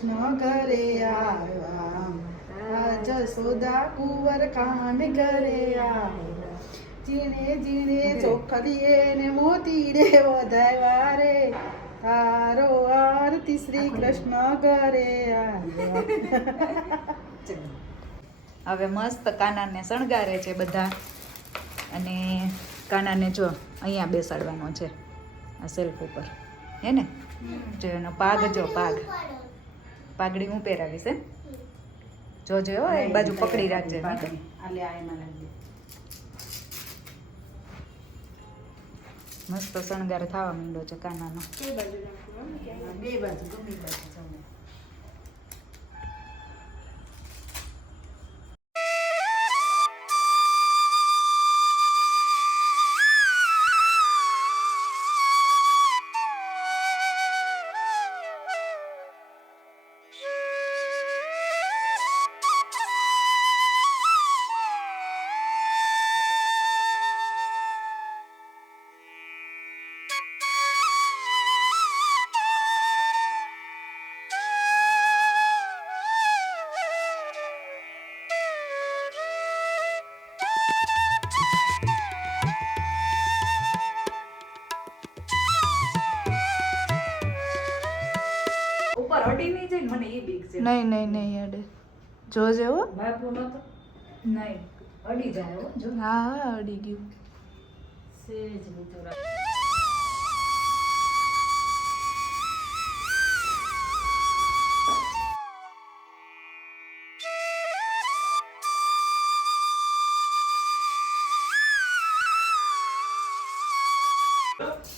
કૃષ્ણ ઘરે આવ્યા જશોદા કુંવર કાન ઘરે આવ્યા જીણે જીણે ચોખડીએ ને મોતી રે વધાવ્યા રે તારો આરતી શ્રી કૃષ્ણ ઘરે આવ્યા. હવે મસ્ત કાનાને શણગારે છે બધા અને કાનાને જો અહીંયા બેસાડવાનો છે આ સેલ્ફ ઉપર હે ને જો એનો પાગ જો પાઘડી હું પહેરાવીશ એમ જોજો હો એક બાજુ પકડી રાખજે મસ્ત શણગાર થવા માંડ્યો છે કાનાનો. બે બાજુ ગમે બાજુ ઉપર અડી નહીં જાય મને એ બીક છે. નહીં અડે જોજે હો બાપુ નો તો નહીં અડી જાય હો જો. હા અડી ગયું. સેજ ઊંચું રાખ.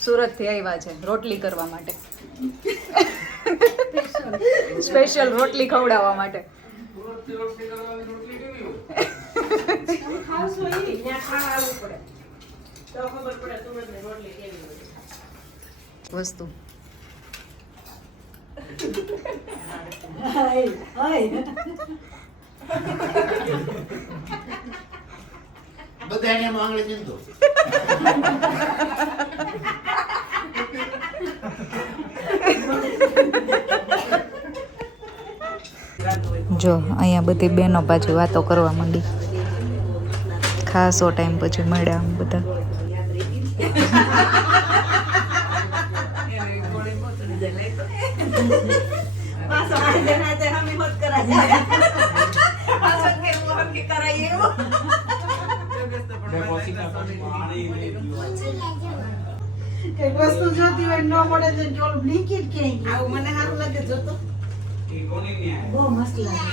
સુરત થી આવ્યા છે રોટલી કરવા માટે. સ્પેશિયલ રોટલી ખવડાવવા માટે. વસ્તુ બધાને માંગણી ચિંતો જો અહીંયા બધી બહેનો પાછી વાતો કરવા માંડી. ખાસો ટાઈમ પછી મળ્યા આમ બધા. કઈક વસ્તુ જોતી હોય ન મળે તો જોલ બ્લિંકિટ ક્યાંય આવું મને સારું લાગે જોતો બહુ મસ્ત લાગે.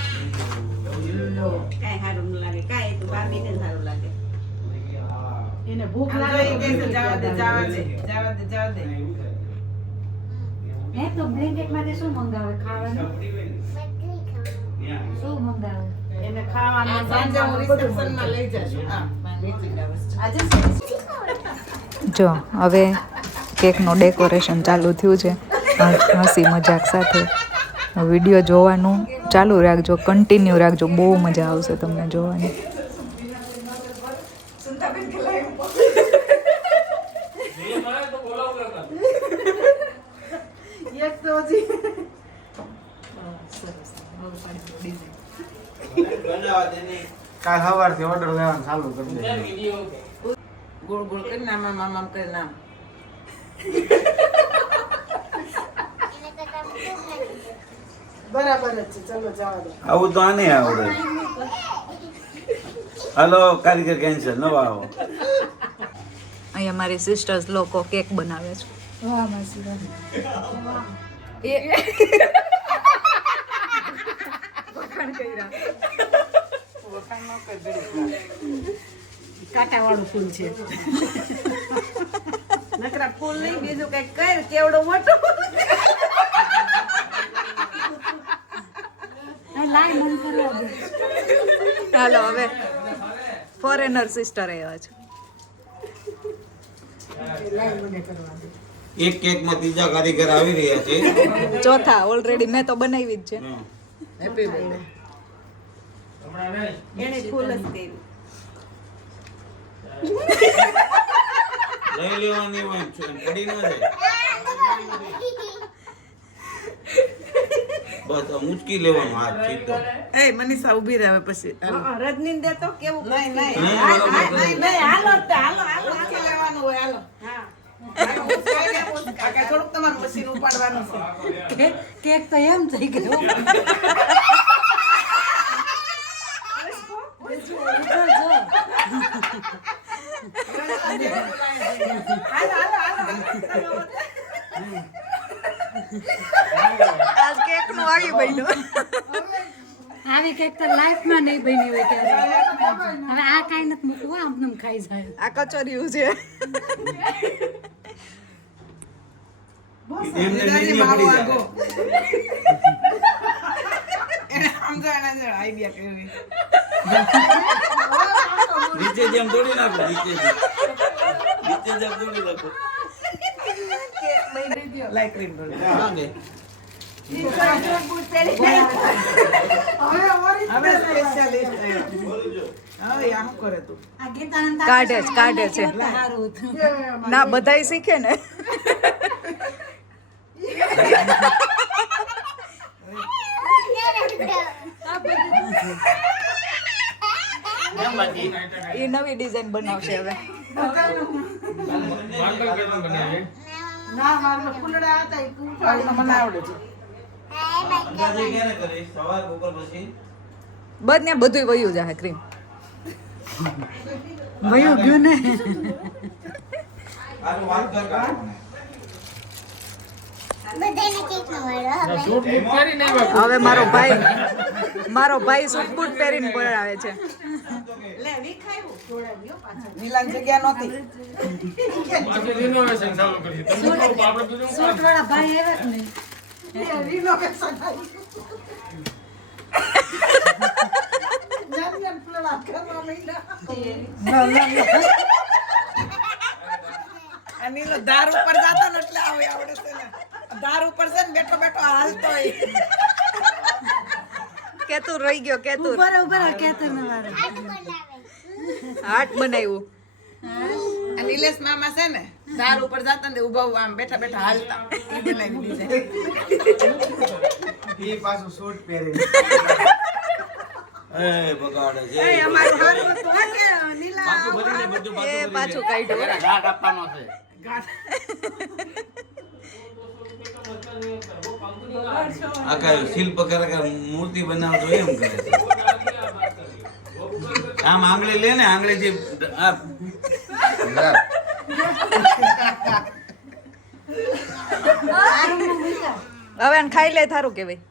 કાંઈ સારું ન લાગે કાંઈ તો ભાભીને સારું લાગે. એને ભૂખ લાગે કે જવા દે હે તો બ્લેન્કેટ માટે શું મંગાવે ખાવાનું શું મંગાવે એને ખાવાનું સાંજે હું રિસેપ્શનમાં લઈ જશું. આજે જો હવે કેકનું ડેકોરેશન ચાલુ થયું છે હસી મજાક સાથે. વિડીયો જોવાનું ચાલુ રાખજો, કન્ટિન્યુ રાખજો, બહુ મજા આવશે તમને જોવાની. કાલ સવારથી ઓર્ડર લેવાનું ચાલુ કરી દે. ગોળ ગોળ કરી નામ આમ કરી નામ બરાબર જ છે. ચલો જવા દો. આવું તો આને આવડે. હાલો કારીગર કેન્સલ નવા આવો. અહીંયા મારી સિસ્ટર્સ લોકો કેક બનાવે છે. વાહ માસી વાહ. કાંટા વાળું ફૂલ છે. નકરા ફૂલ નહીં બીજું કઈ કર કેવડો મોટો હાલો હવે ફોરેનર સિસ્ટર આવ્યા છે. એક કેક માં ત્રીજા કારીગર આવી રહ્યા છે. ચોથા ઓલરેડી મેં તો બનાવી જ છે. Happy birthday. એને ફૂલ જ કર્યું. લઈ લેવાની હોય છે પડી ન જાય. બસ આમ ઉચકી લેવાનો હાથ સીધો. એ મનીષા ઊભી રહે હવે પછી રજની દે તો કેવું નહીં નહીં હમ, નહીં હાલો ઉચકી લેવાનું હોય હાલો હાલો, ઉચકાઈ લે, આ કાંઈ થોડુંક તમારું મશીન ઉપાડવાનું છે કેક તો એમ થઈ ગયું આજ કેક નું આવી બન્યું. આવી કેક તો લાઈફમાં નહીં બની હોય ત્યારે હવે આ કાંઈ નથી મૂકવું આમ તેમ ખાઈ જાય આ કચોરિયું છે. એમને દાદી નીચે માવો પડી આગો. જાય. એને સમજાણા છે આઈડિયા કેવી નીચે જેમ તોડી નાખો, નીચે જેમ તોડી નાખો. લાઈક ક્રીમ રોલ હા ને. હવે સ્પેશિયાલિસ્ટ હવે આ શું કરે તું કાઢે છે ના બધાય શીખે ને. એ નવી ડિઝાઇન બનાવશે હવે. મને આવડે છે અંદાજે ક્યારે કરીશ? સવાર બપોર પછી? બસ ને બધું વયું જાય ક્રીમ. વયું ગયું ને હારું, વાત કર કાઢો મને. હવે મારો ભાઈ સૂટ બૂટ પહેરીને પડાવે છે. નીલાન જગ્યા નહોતી સૂટ વાળા ભાઈ આવ્યા જ નહીં આ નીલો ધાર ઉપર જાતો ને એટલે આવે આવડે છે ને ધાર ઉપર છે ને બેઠો બેઠો હાલતો હોય કેતું રહી ગયો કેતું બરોબર કેતો ને મારે હાટ બનાવ્યું. આ નિલેશ મામા છે ને ધાર ઉપર જાતા ને ઉભા આમ બેઠા બેઠા હાલતા ઈ બનાવી દીધું એ પાછું સૂટ પહેરે. એ બગાડે છે. અમારું હારું હતું હા કે નીલા પાછું ભરી લે, બધું એ પાછું ભરી લે. પાછું કાઢ્યું. એને ઘાટ આપવાનો છે. આ કાંઈ શિલ્પ કરે કે મૂર્તિ બનાવતો એમ કરે છે. આમ આંગળી લે ને, આંગળીથી આ હવે આને ખાઈ લે થારું કે ભાઈ.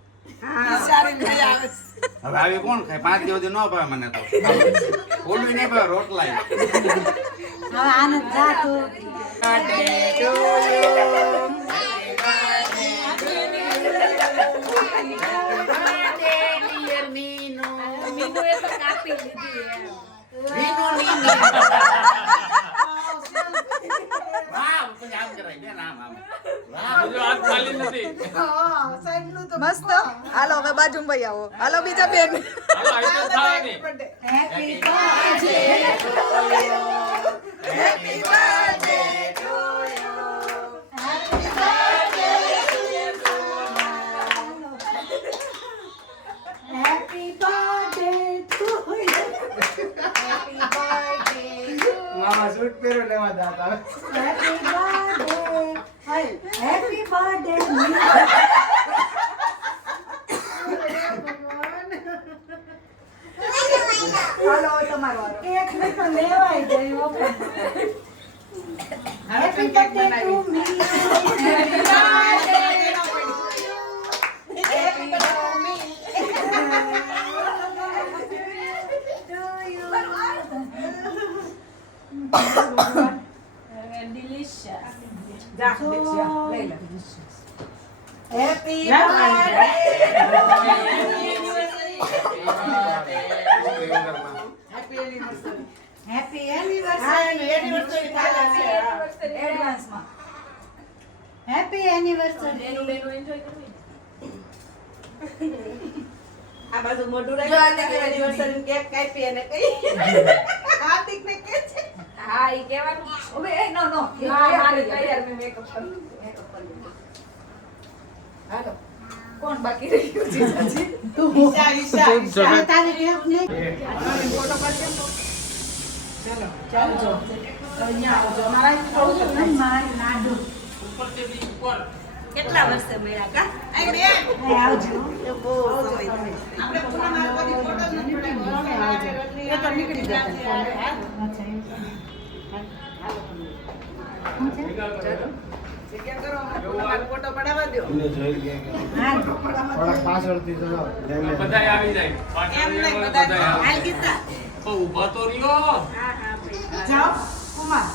વિચારીને મજા આવે છે. હવે આવી કોણ ખાય? 5 દિવસથી ન ભાવે મને તો. ઓલું નહીં ભાવે, રોટલા. હવે આને જા તું મસ્ત. હાલો હવે બાજુ ભાઈ આવો. હાલો બીજા બેન. મામા સૂટ પહેરો લેવા જાત આવે. હેપી બર્થડે હાલો તમારો કેક ને તો લેવાય ગયો happy birthday to me happy happy anniversary એડવાન્સમાં. હેપી એનિવર્સરી આ બાજુ મોઢું રાખી એનિવર્સરી કેક કાપી અને કઈ હાર્દિક ને કે છે હા ઈ કહેવાનું. હવે એ નો નો હા મારે તૈયાર મેં મેકઅપ કરી હાલો. કોણ બાકી રહ્યું જીજાજી? ઈશા, ઈશા, ઈશા. હવે તારી રેપ નહીં. ફોટો પાડજો. ચાલો, ચાલજો. અહીંયા આવજો. મારા અહીં થોડું છે. મારી લાડુ. કેટલા વર્ષે મળ્યા કા અહીં બેન. અહીં આવજો. આપણે પૂરા મારા બધી ફોટો જ નથી પડાવ્યા. એ તો નીકળી જતા. હા. અચ્છા, એવું છે. જગ્યા કરો. મારો ફોટો પડાવવા દો. પાછળથી તો બધાય આવી જાય એમ નહીં, બધા હાલ ગીતા તો ઊભા તો રહ્યો જાઓ, કુમાર.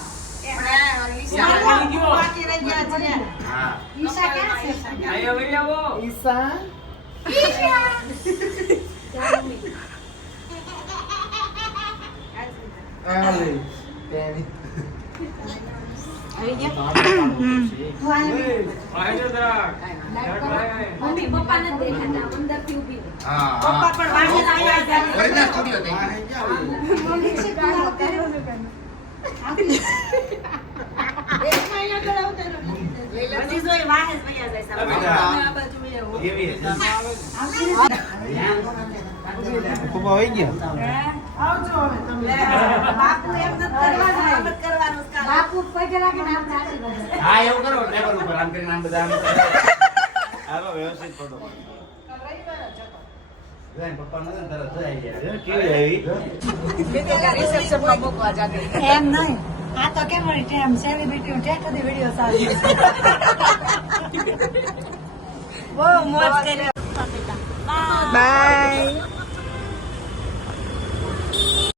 ઈશા બાકી રહી ગયા છે. હા ઈશા ક્યાં છે? અહીંયા વઈ આવો ઈશા. આવી ગયા? તું આવી. આજો જરા મમ્મી પપ્પાને જ દેખાતા અંદરથી ઊભી રહી. હા પપ્પા પણ વાગે આવ્યા છે. ઓરિજિનલ સ્ટુડિયો થઈ મમ્મી છે, કુમાર કર્યો. હજી જોઈ વાહે જ વયા જાય સામે. હા. આ બાજુ વયા આવો. એવી ખૂબ આવી ગયા આવજો હવે તમે. બાપુ એમ નથી કરવાનું, આમ જ કરવાનું છે. બાપુ પગે લાગીને આપણે આશીર્વાદ. હા એવું કરો ટેબલ ઉપર આમ કરીને આમ બધા આમ હાલો વ્યવસ્થિત ફોટો પપ્પા નતો તરત જોઈ ગયા કેવી આવી રિસેપ્શનમાં મૂકવા જાગે. એમ નહીં. આ તો કેમ વળી ટેમ સેલિબ્રિટી ટેક દી વિડિયો સારી. બહુ મોજ કરી.